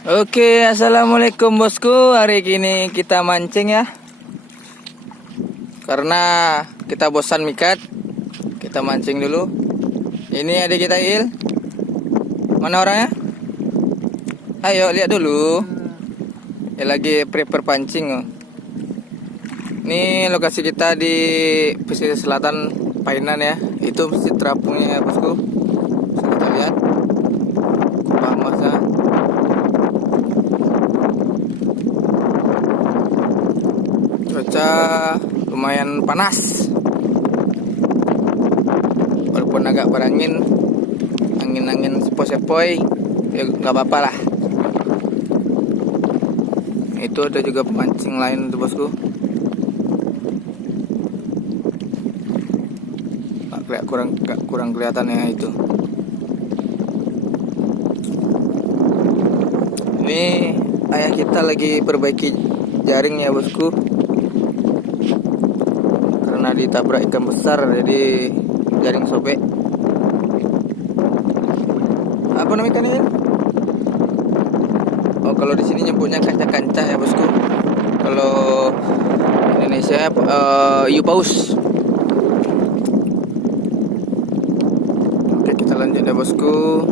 Oke, assalamualaikum bosku. Hari ini kita mancing ya. Karena kita bosan mikat, kita mancing dulu. Ini adik kita Il. Mana orangnya? Ayo lihat dulu. Ya lagi prepare pancing. Oh. Ini lokasi kita di pesisir selatan Painan ya. Itu masjid terapungnya ya bosku. Bisa kita lihat. Kubah masa. Cuaca lumayan panas, walaupun agak berangin, angin sepoi-sepoi, ya nggak apa-apa lah. Itu ada juga pemancing lain tuh bosku. Kurang kelihatan ya itu. Ini ayah kita lagi perbaiki jaring ya bosku. Karena ditabrak ikan besar jadi jaring sobek. Apa nama ikan ini? Oh, kalau di sini nyebutnya kancah-kancah ya bosku. Kalau Indonesia hiu paus. Oke, kita lanjut ya bosku.